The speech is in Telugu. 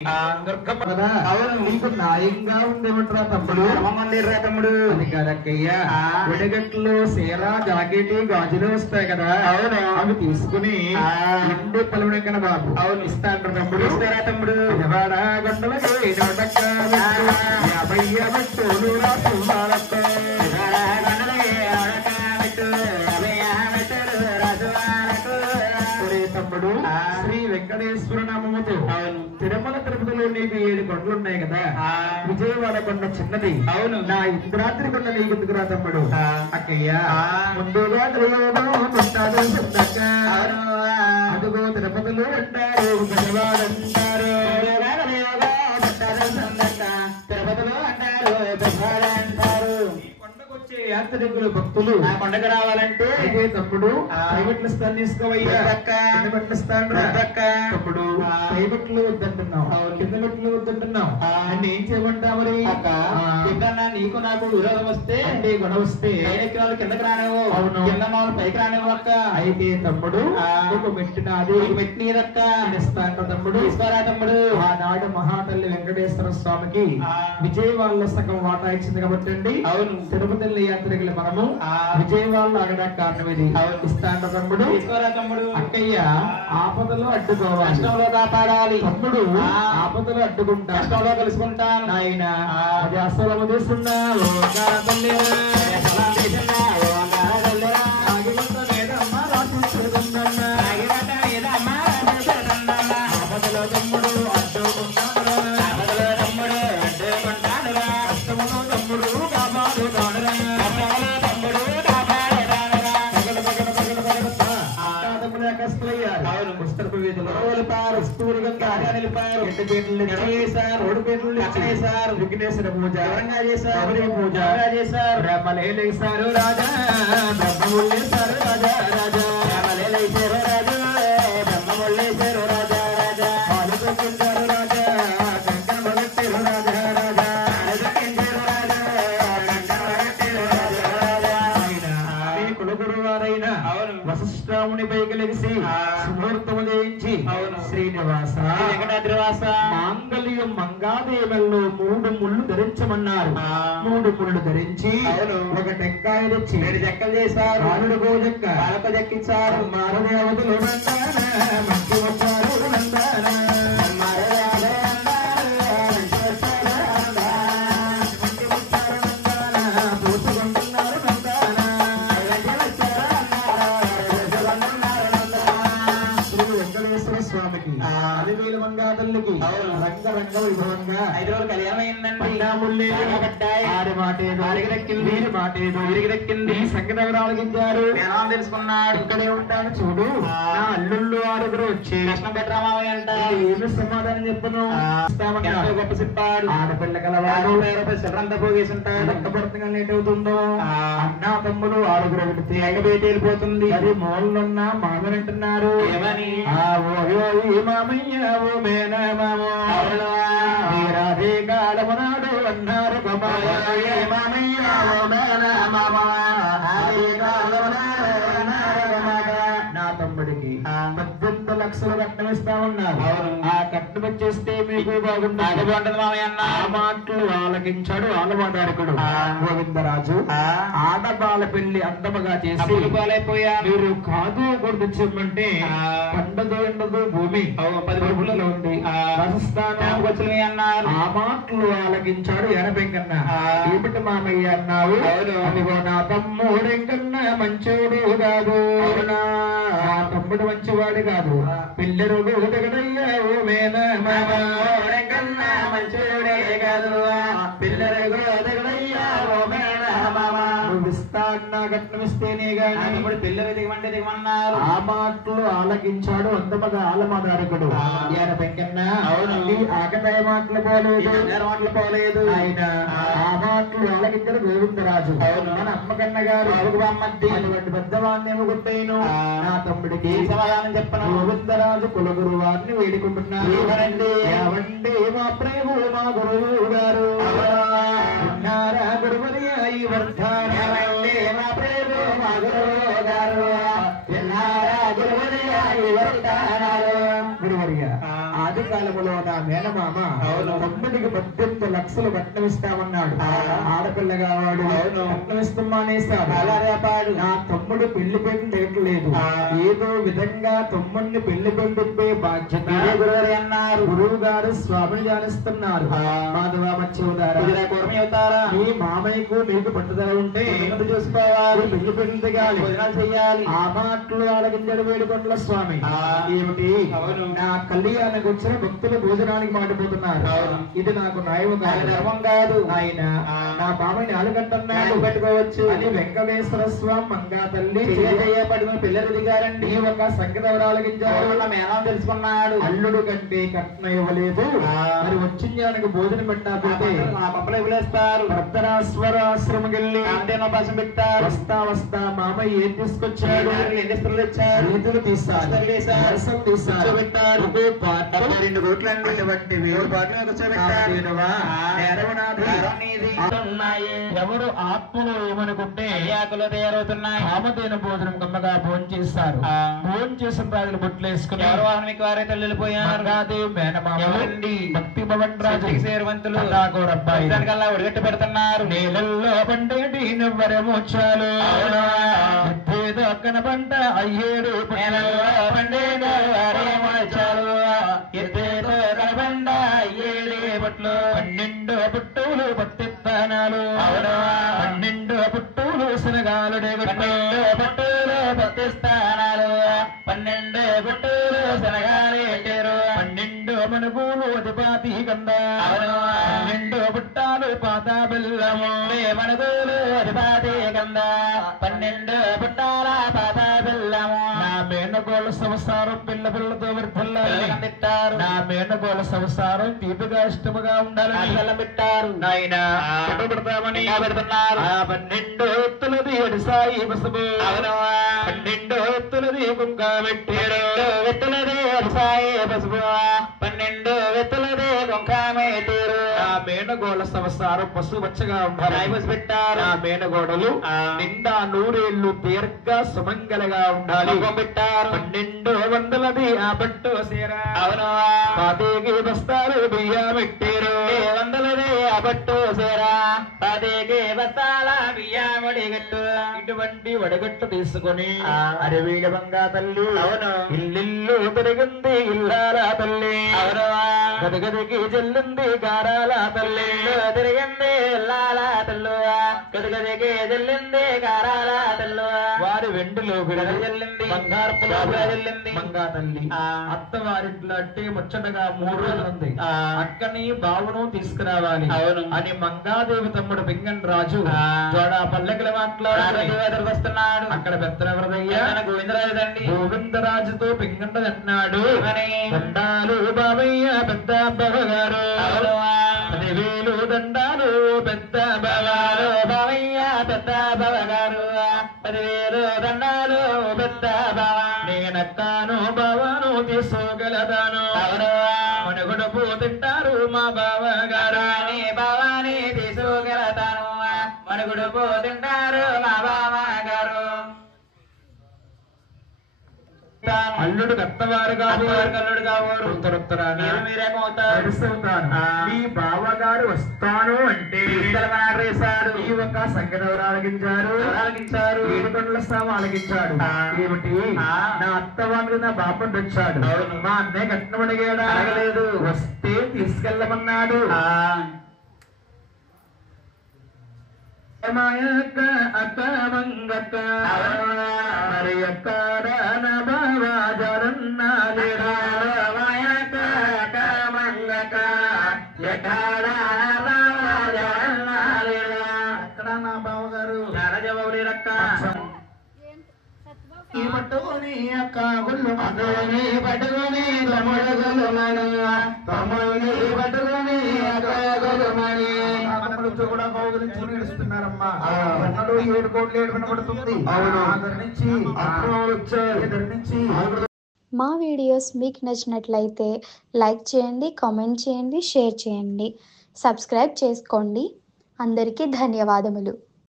అవును నీకు న్యాయంగా ఉండేమంటారా తమ్ముడు మందిరా తమ్ముడు అది కాదక్కయ్యా ఒడిగట్లు సీర జాకెట్ గాజులు వస్తాయి కదా అవును అవి తీసుకుని ఇంటి పలువుడు కన్నా బాబు అవును ఇస్తాంటారు తమ్ముడు ఇస్తారా తమ్ముడు గొండలకి 50 తోలు తమ్ముడు శ్రీ వెంకటేశ్వర నామముతో తిరుమల తిరుపతిలో నీకు 7 కొండలు ఉన్నాయి కదా విజయవాడ కొండ చిన్నది అవును నా ఇంద్రాద్రి కొండ నీకు ఎందుకురా తమ్ముడు అక్కయ్య ముందుగా అదుగో తిరుపతిలో అంటారు విజయవాడ అంటారు తిరుపతిలో అంటారు అంటారు యాత్రికులు భక్తులు ఆ కొండకు రావాలంటే అయితే తమ్ముడు ప్రైవేట్లు స్థానం తీసుకోవయ్యా తమ్ముడు ప్రైవేట్లు వద్దంటున్నావు కింద మెట్లు వద్దంటున్నావు అంటే ఏం చేయమంటావు మరి కిందన్నా నీకు నాకు విరోధం వస్తే అంటే గొడవ వస్తే ఎక్కిన వాళ్ళు కిందకి రానివ్వు అవును కింద వాళ్ళు పైకి రానివ్వు అక్క అయితే తమ్ముడు ఒక మెట్టిన అది మెట్టి నీరక్క ఇస్తాంట తమ్ముడు తీసుకోరా తమ్ముడు ఆనాడు మహాతల్లి వెంకటేశ్వర స్వామికి విజయవాడలో సగం వాటా ఇచ్చింది కాబట్టి అండి అవును తిరుపతి యాత్రికులు మనము విజయవాడలో ఆగడానికి కారణం ఇది ఇస్తాంట తమ్ముడు తీసుకోరా తమ్ముడు అక్కయ్య ఆపదలో అడ్డుకోవాలి కష్టంలో కాపాడాలి తమ్ముడు ఆపదలో అడ్డుకుంటా కష్టంలో కలుసుకుంటాను ఆయన అది అసలు తీసుకున్నావు ఆపదలో తమ్ముడు అడ్డుకుంటాను కష్టములో తమ్ముడు కాపాడుతాడు విఘ్నేశ్వర పూజ పూజ చేశారు బ్రహ్మలేసారు రాజా బ్రహ్మములేసారు రాజా రాజా బ్రహ్మలేసారు రాజా బ్రహ్మములేసారు రాజా రాజా ఆలోచించారు రాజా కంకణ మొదలెట్టారు రాజా రాజా ఆలోచించారు రాజా కంకణ మొదలెట్టారు రాజా రాజా మీ కులగురువారైన వశిష్ఠాముని పైకి లెగిసి సుముహూర్తము చేయించి శ్రీనివాస వెంకటాద్రివాస మాంగళ్యం మంగాదేవల్లో 3 ముళ్ళు ధరించమన్నారు 3 ముళ్ళు ధరించి ఒక టెంకాయ తెచ్చి 7 చెక్కలు చేశారు ఆరుడు గోజక్క పాలక చెక్కించారు మారదేవతలు మంచి వచ్చారు స్వామికి 10,000 మంగాతల్లికి రంగరంగ వైభవంగా 5 రోజులు కళ్యాణం అయిందండి ఆడి మాటేదో వీరి మాటేదో వీరికి దక్కింది సంగీతం ఆలగించారు తెలుసుకున్నాడు ఇక్కడే ఉంటాను చూడు నా అల్లుళ్ళు 6 వచ్చి కృష్ణ పెట్టరామావి అంట ఏమి సమాధానం చెప్పను గొప్ప చెప్పాడు ఆడపిల్ల కలవాడు శుభ్రంతా పోగేసి ఉంటాడు రక్తపడతగా లేట్ అవుతుందో అన్నా తమ్ముడు 6 వెళితే ఐదు బయట వెళ్ళిపోతుంది అది మూలలున్న మామనంటున్నారు ఏమని మామయ్య ఓ మేనా మామో రాధే కాలమనాడు అన్నారు మామయ్య ఓ మేనా మామా నా తమ్ముడికి 18 లక్షలు కట్నం ఇస్తామన్నారు ఆ కట్నం వచ్చేస్తే మీకు బాగుంటుంది ఆ మాటలు ఆలకించాడు ఆలవాదారకుడు గోవిందరాజు ఆడబాల పెళ్లి అందముగా చేసి మీరు కాదు గుర్తు చెప్పమంటే పండదు ఎండదు భూమి 10 రోజులలో ఉంది రాజస్థానం వచ్చి అన్నారు ఆ మాటలు ఆలకించాడు ఎనపెంకన్న ఏమిటి మామయ్య అన్నావు అదిగో నా తమ్ముడెంకన్నా మంచోడు కాదు నా తమ్ముడు మంచివాడు కాదు పిల్లరుడు దగ్గడయ్యా ఓ మేనా మామా మంచోడే కాదు పిల్లరుడు దగ్గడయ్యా ఓ మేనా మామా నువ్వు ఇస్తా అన్నా కట్నం ఇస్తేనే గాని పిల్లలు దిగమంటే దిగమన్నారు ఆ మాటలు ఆలకించాడు అందమగా ఆలమాదారకుడు ఆయన వెంకన్న అవునండి ఆకతాయ మాటలు పోలేదు ఆయన ఆ మాటలు ఆలకించాడు గోవిందరాజు మన అమ్మకన్న గారు అమ్మద్ది అటువంటి పెద్దవాన్నేమో కొట్టేను నా తమ్ముడికి సమాధానం చెప్పను గోవిందరాజు కులగురు వారిని వేడుకుంటున్నారు ఏమండి మా ప్రేమ మా గురువు గారు ఉన్నారా గురువరి ఈ వర్ధాన మా ప్రేమ మా గురువు గారు గురువర్య ఆది కాలములో నా మేనమామ తమ్ముడికి 18 లక్షలు కట్నం ఇస్తామన్నాడు. ఆడపిల్లగా వాడు కట్నం ఇస్తామనేసాడు. నా తమ్ముడు పెళ్లి పెట్టలేదు. ఏదో విధంగా తమ్ముడిని పెళ్లి పెట్టే బాధ్యత గురువు అన్నారు. గురువు గారు స్వామిని ధ్యానిస్తున్నారు. మాధవ మత్స్యవతారా, మీ మామయ్యకు మీకు పట్టుదల ఉంటే చూసుకోవాలి, పెళ్లి పెళ్లి దిగాలి, భోజనాలు చెయ్యాలి. ఆ మాటలు ఆలకించాడు వేడుకొండల స్వామి. ఏమిటి, నా కళ్యాణకు వచ్చిన భక్తులు భోజనానికి మాడిపోతున్నారు. ఇది నాకు న్యాయం కాదు, ధర్మం కాదు. ఆయన నా మామయ్యని ఆలుగంటున్నాడు, పెట్టుకోవచ్చు అని వెంకటేశ్వర స్వామి మంగా తల్లి చేయబడిన పిల్లలు దిగారండి. ఒక సంగతి ఆలకించాడు. మేనం తెలుసుకున్నాడు. అల్లుడు కంటే కట్నం ఇవ్వలేదు, మరి వచ్చిందానికి భోజనం పెట్టాలంటే పప్పులు ఇవ్వలేస్తారు. భద్రాశ్వరాశ్రమం వెళ్ళి భాష పెట్టారు. వస్తా వస్తా మామయ్య ఏం తీసుకొచ్చాడు, చేతులు తీస్తారు, కూర్చోబెట్టారు. 2 కోట్లండి వంటి 1000 పాటలు కూర్చోబెట్టారు. ఎవరు ఆత్మలో ఏమనుకుంటే ఆకులు తయారవుతున్నాయి. కామధేను భోజనం కమ్మగా భోజనం చేస్తారు. భోజనం చేసిన రాజులు బొట్లు వేసుకుని ఎవరు వారికి వారే తల్లిపోయారు. భక్తి భవన్ రాజు సేరవంతులు దానికల్లా ఒడిగట్టు పెడుతున్నారు. నీళ్ళల్లో పండేటి నువ్వరమోచ్చాలు దక్కన పంట అయ్యేడు పండేడు వరేమోచాలు ఎత్తేదో కనబండ అయ్యేడే బొట్లు 12 పుట్టులు పత్తిత్తనాలు 12 పుట్టులు శనగాలుడే 12 పుట్టులు పత్తిస్తానాలు 12 పుట్టులు శనగాలేటారు 12 మనుగులు అధిపాతి కంద 12 పుట్టాలు పాత బెల్లము మనుగులు అధిపాతి కంద 12 పుట్టాల పాత బెల్లము. నా మేనగోళ్ళ సంసారం పిల్ల పిల్లతో వర్ధిల్లారు. నా మేనగోళ్ళ సంసారం తీపిగా ఇష్టముగా ఉండాలని బెల్లం పెట్టారు. నాయన పెడతామని పెడుతున్నారు. 12 ఎత్తులది అడిసాయి పసుపు 12 ఎత్తులది కుంక పెట్టారు. ఎత్తులది అడిసాయి పసుపు 12 ఎత్తులది కుంక పెట్టారు. ఆ మేనగోళ్ళ సంసారం పశువచ్చగా ఉండాలి పెట్టారు. ఆ మేనగోడలు నిండా 100 ఏళ్ళు దీర్ఘ సుమంగళగా ఉండాలి పెట్టారు. 1200ది ఆ పట్టు సీర పాతికి బస్తాలు బియ్యం పెట్టారు. 100ది ఆ పట్టు సీర పాతికి బస్తాల బియ్యం వడిగట్టు. ఇటువంటి వడగట్టు తీసుకుని అరవీల బంగా తల్లి ఇల్లిల్లు తిరిగింది ఇల్లాల తల్లి గదిగదికి చెల్లింది గారాల తల్లి తిరిగింది ఇల్లాల తల్లు గదిగదికి చెల్లింది గారాల తల్లు. వారి వెండిలో విడగ చెల్లింది బంగారు చెల్లింది మంగా తల్లి. అత్తవారింట్లో అంటే ముచ్చటగా 3 రోజులు ఉంది. అక్కని బావును తీసుకురావాలి అని మంగాదేవి తమ్ముడు పింగన్ రాజు జోడ పల్లెకల మాట్లాడు వస్తున్నాడు. అక్కడ పెద్దవరదయ్యా గోవిందరాజు గోవిందరాజుతో పింగండ అన్నాడు. దండాలు బాబయ్య పెద్ద బావగారు 10,000 దండాలు పెద్ద బావాలు బావయ్య పెద్ద బావగారు 10,000 దండాలు పెద్ద బావ. నేనక్కాను బావను తీసుకోగలదాను మనుగుడు పోతుంటారు మా బావగారు బావాని తీసుకోగలదాను మనుగుడు పోతుంటారు మా బావగారు. అల్లుడు కత్తవారు అల్లుడు కావారు మీ బావగారు వస్తాను అంటే వేశాడు. ఈ ఒక సంగతి ఆలగించారు ఏడుకొండల స్వామి ఆలగించాడు. ఏమిటి, నా అత్తవారు నా బాపండు వచ్చాడు. మా అన్నయ్య కట్నం అడిగాడా, అడగలేదు. వస్తే తీసుకెళ్ళమన్నాడు. మాయక్క అక్క మంగక్క మరి ఎక్కడ బావా జరన్నాలేడా మాయక్క అక్క మంగక్క ఎక్కడ బావా జరన్నాలేడా. అక్కడ నా బావగారు రాజబాబు రక్క పట్టుకొని అక్క గుళ్ళు మధుని పట్టుకొని తమ్ముడు గులుమని తమ్ముడిని పట్టుకొని అక్క గులుమని కూడా కౌగులించుకుని ఏడుస్తున్నారమ్మా. 7 కోట్లు వినబడుతుంది. మా వీడియోస్ మీకు నచ్చినట్లయితే లైక్ చేయండి, కామెంట్ చేయండి, షేర్ చేయండి, సబ్స్క్రైబ్ చేసుకోండి. అందరికీ ధన్యవాదములు.